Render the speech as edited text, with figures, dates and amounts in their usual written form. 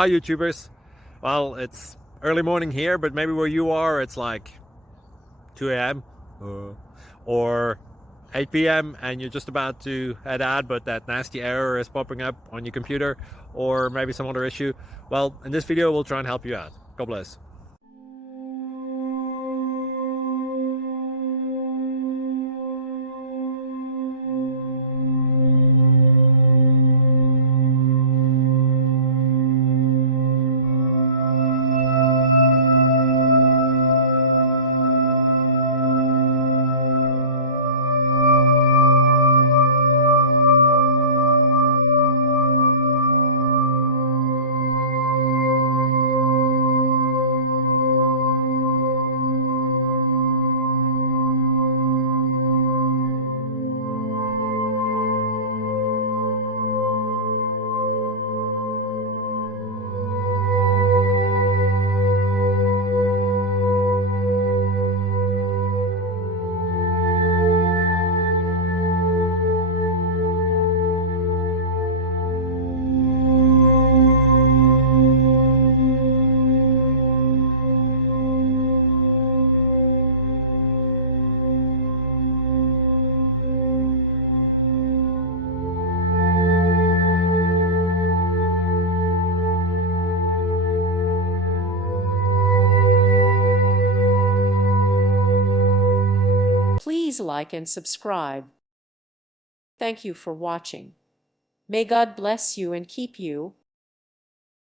Hi YouTubers. Well, it's early morning here, but maybe where you are it's like 2 a.m. Or 8 p.m. and you're just about to head out, but that nasty error is popping up on your computer, or maybe some other issue. Well, in this video we'll try and help you out. God bless. Please like and subscribe. Thank you for watching. May God bless you and keep you.